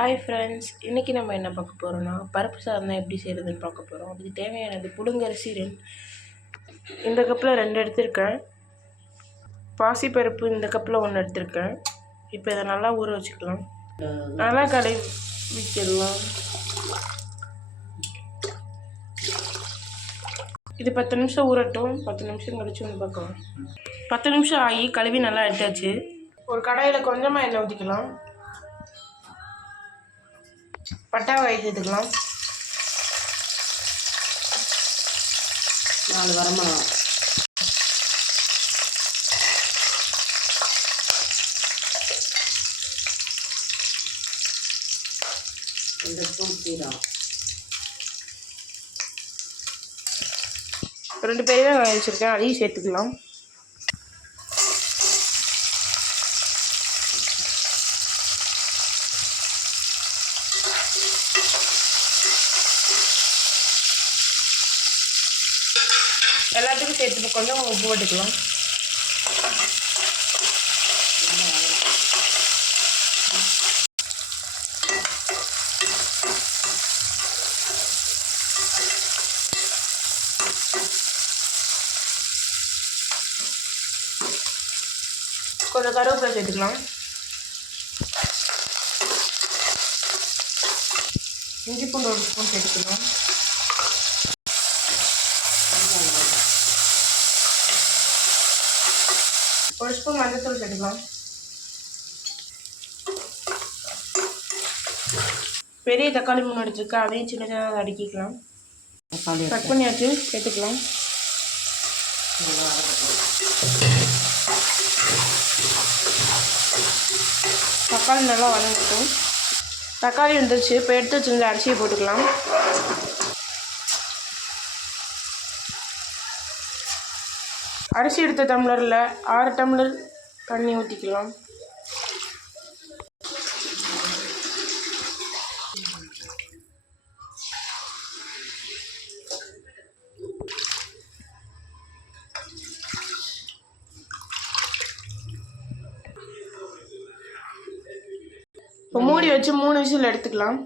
Hi friends, இன்றைக்கி நம்ம என்ன பார்க்க போகிறோன்னா பருப்பு சாதம் எப்படி செய்கிறதுன்னு பார்க்க போகிறோம். அதுக்கு தேவையானது புழுங்கரிசி இந்த கப்பில் 2 எடுத்திருக்கேன். பாசிப்பருப்பு இந்த கப்பில் 1 எடுத்திருக்கேன். இப்போ இதை நல்லா ஊற வச்சுக்கலாம். நல்லா விட்டுடலாம். இது 10 நிமிஷம் ஊறட்டும். 10 நிமிஷம் கழிச்சு வந்து பார்க்கலாம். 10 நிமிஷம் ஆகி கழுவி நல்லா எடுத்தாச்சு. ஒரு கடாயில் கொஞ்சமாக எண்ணெய் ஊற்றிக்கலாம். பட்டை வகை சேர்த்துக்கலாம். 4 வரமிளகாய், 2 ஸ்பூன் சீரகம், 2 பெரிய வெங்காயம் வச்சுருக்கேன், அதையும் சேர்த்துக்கலாம். எல்லாத்துக்கும் சேர்த்து கொஞ்சம் உப்பு போட்டுக்கலாம். கொஞ்சம் கருவேப்பிலை சேர்த்துக்கலாம். இஞ்சி பூண்டு 1 ஸ்பூன் சேர்த்துக்கலாம். ஒரு ஸ்பூன் மஞ்சத்தூள் சேர்த்துக்கலாம். பெரிய தக்காளி 3 எடுத்துருக்கேன், அதையும் சின்ன சின்னதாக அடுக்கிக்கலாம். கட் பண்ணியாச்சு, சேர்த்துக்கலாம். தக்காளி நல்லா வதங்கட்டும். தக்காளி வந்துருச்சு. இப்போ எடுத்து வச்சுருந்த அரிசியை போட்டுக்கலாம். அரிசி எடுத்த டம்ளரில் 6 டம்ளர் தண்ணி ஊற்றிக்கலாம். இப்போ மூடி வச்சு 3 விசில் எடுத்துக்கலாம்.